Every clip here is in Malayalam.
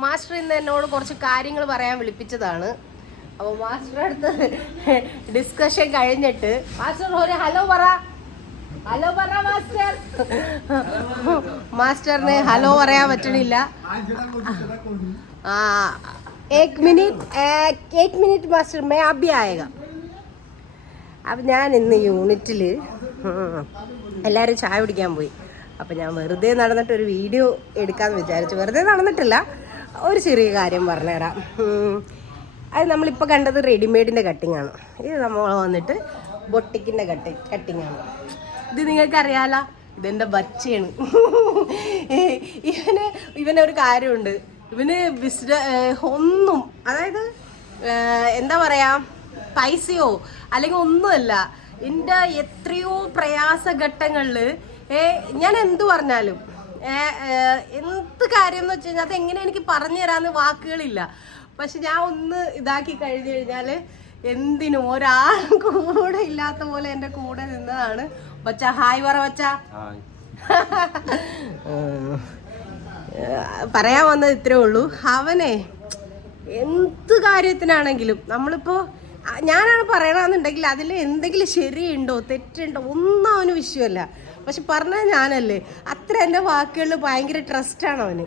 മാസ്റ്റർ ഇന്ന് എന്നോട് കുറച്ച് കാര്യങ്ങൾ പറയാൻ വിളിപ്പിച്ചതാണ് അപ്പോൾ മാസ്റ്ററുടെ അടുത്ത് ഡിസ്കഷൻ കഴിഞ്ഞിട്ട് മാസ്റ്റർ ഒരു ഹലോ പറ ഹലോ പറ മാസ്റ്റർ മാസ്റ്ററിന് ഹലോ പറയാൻ പറ്റണില്ല ആ एक मिनट एक मिनट मास्टर मैं अभी आएगा അപ്പം ഞാൻ ഇന്ന് യൂണിറ്റിൽ എല്ലാവരും ചായ കുടിക്കാൻ പോയി അപ്പം ഞാൻ വെറുതെ നടന്നിട്ട് ഒരു വീഡിയോ എടുക്കാമെന്ന് വിചാരിച്ചു വെറുതെ നടന്നിട്ടില്ല ഒരു ചെറിയ കാര്യം പറഞ്ഞുതരാം. അത് നമ്മളിപ്പോൾ കണ്ടത് റെഡിമെയ്ഡിന്റെ കട്ടിംഗ് ആണ്. ഇത് നമ്മൾ വന്നിട്ട് ബൊട്ടിക്കിന്റെ കട്ടി കട്ടിംഗ് ആണ്. ഇത് നിങ്ങൾക്കറിയാലോ ഇതെന്റെ ബച്ചയാണ്. ഇവന് ഒരു കാര്യമുണ്ട്. ഇവന് ബിസിന ഒന്നും അതായത് എന്താ പറയാ പൈസയോ അല്ലെങ്കിൽ ഒന്നുമല്ല എന്റെ എത്രയോ പ്രയാസഘട്ടങ്ങളിൽ ഞാൻ എന്തു പറഞ്ഞാലും എന്ത് കാര്യം എന്ന് വെച്ച് കഴിഞ്ഞാൽ അത് എങ്ങനെ എനിക്ക് പറഞ്ഞു തരാന്ന് വാക്കുകളില്ല. പക്ഷെ ഞാൻ ഒന്ന് ഇതാക്കി കഴിഞ്ഞു കഴിഞ്ഞാൽ എന്തിനും ഒരാൾ കൂടെ ഇല്ലാത്ത പോലെ എന്റെ കൂടെ നിന്നതാണ്. വച്ച ഹായ് പറ വച്ച പറയാൻ വന്നത് ഇത്രേ ഉള്ളൂ. അവനെ എന്ത് കാര്യത്തിനാണെങ്കിലും നമ്മളിപ്പോ ഞാനാണ് പറയണമെന്നുണ്ടെങ്കിൽ അതിൽ എന്തെങ്കിലും ശരിയുണ്ടോ തെറ്റുണ്ടോ ഒന്നും അവന് വിഷയമല്ല. പക്ഷെ പറഞ്ഞാൽ ഞാനല്ലേ. അത്ര എന്റെ വാക്കുകളിൽ ഭയങ്കര ട്രസ്റ്റാണ് അവന്.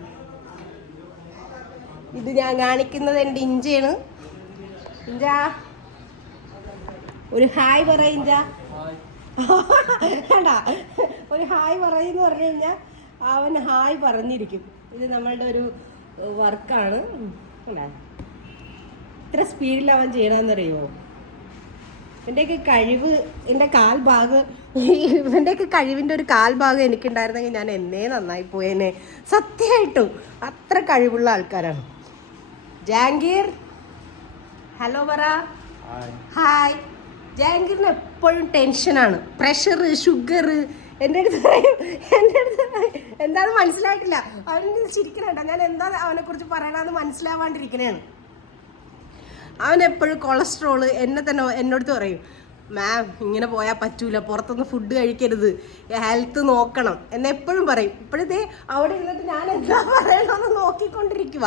ഇത് ഞാൻ കാണിക്കുന്നത് എന്റെ ഇഞ്ചയാണ്. ഇഞ്ച. ഒരു ഹായ് പറ ഇഞ്ച. ഒരു ഹായ് പറയുന്നു പറഞ്ഞു കഴിഞ്ഞാൽ അവൻ ഹായ് പറഞ്ഞിരിക്കും. ഇത് നമ്മളുടെ ഒരു വർക്കാണ് ഇത്ര സ്പീഡിൽ അവൻ ചെയ്യണമെന്നറിയോ ഇവന്റെയൊക്കെ കഴിവ് എന്റെ കാൽ ഭാഗം ഇവന്റെയൊക്കെ കഴിവിന്റെ ഒരു കാൽഭാഗം എനിക്കുണ്ടായിരുന്നെങ്കിൽ ഞാൻ എന്നേ നന്നായി പോയേനെ. സത്യമായിട്ടും അത്ര കഴിവുള്ള ആൾക്കാരാണ്. ജാങ്കീർ ഹലോ പറ. ഹായ് ജാങ്കീറിന് എപ്പോഴും ടെൻഷനാണ് പ്രഷർ ഷുഗർ എന്റെ അടുത്ത് പറയും എന്റെ അടുത്ത് എന്താണെന്ന് മനസ്സിലായിട്ടില്ല. അവന് ചിരിക്കണേണ്ട. ഞാൻ എന്താ അവനെക്കുറിച്ച് പറയണമെന്ന് മനസ്സിലാവാണ്ടിരിക്കണേണ് അവൻ എപ്പോഴും കൊളസ്ട്രോൾ എന്നെ തന്നെ എന്നോട് പറയും മാം ഇങ്ങനെ പോയാൽ പറ്റൂല പുറത്തുനിന്ന് ഫുഡ് കഴിക്കരുത് ഹെൽത്ത് നോക്കണം. എന്നെ എപ്പോഴും പറയും. ഇപ്പോഴത്തെ അവിടെ ഇരുന്നിട്ട് ഞാൻ എന്താ പറയണമെന്ന് നോക്കിക്കൊണ്ടിരിക്കുക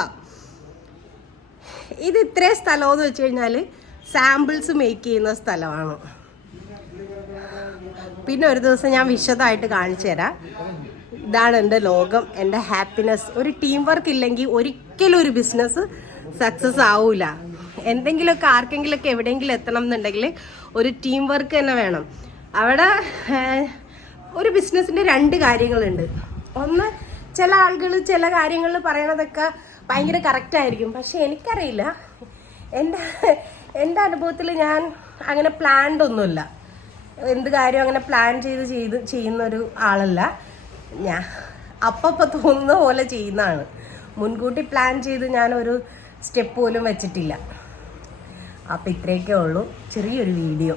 ഇത് ഇത്രയും സ്ഥലമെന്ന് വെച്ച് കഴിഞ്ഞാൽ സാമ്പിൾസ് മേക്ക് ചെയ്യുന്ന സ്ഥലമാണ്. പിന്നെ ഒരു ദിവസം ഞാൻ വിശദമായിട്ട് കാണിച്ചു തരാം. ഇതാണ് എന്റെ ലോകം എന്റെ ഹാപ്പിനെസ് ഒരു ടീം വർക്ക് ഇല്ലെങ്കിൽ ഒരിക്കലും ഒരു ബിസിനസ് സക്സസ് ആവൂല. എന്തെങ്കിലുമൊക്കെ ആർക്കെങ്കിലുമൊക്കെ എവിടെയെങ്കിലും എത്തണം എന്നുണ്ടെങ്കിൽ ഒരു ടീം വർക്ക് തന്നെ വേണം. അവിടെ ഒരു ബിസിനസ്സിന്റെ രണ്ട് കാര്യങ്ങളുണ്ട്. ഒന്ന് ചില ആളുകൾ ചില കാര്യങ്ങൾ പറയണതൊക്കെ ഭയങ്കര കറക്റ്റായിരിക്കും പക്ഷെ എനിക്കറിയില്ല. എന്റെ എന്റെ അനുഭവത്തിൽ ഞാൻ അങ്ങനെ പ്ലാൻഡ് ഒന്നുമില്ല. എന്ത് കാര്യം അങ്ങനെ പ്ലാൻ ചെയ്ത് ചെയ്ത് ചെയ്യുന്ന ഒരു ആളല്ല. ഞാൻ അപ്പപ്പോൾ തോന്നുന്ന പോലെ ചെയ്യുന്നതാണ്. മുൻകൂട്ടി പ്ലാൻ ചെയ്ത് ഞാനൊരു സ്റ്റെപ്പ് പോലും വെച്ചിട്ടില്ല. അപ്പം ഇത്രയൊക്കെ ഉള്ളൂ. ചെറിയൊരു വീഡിയോ.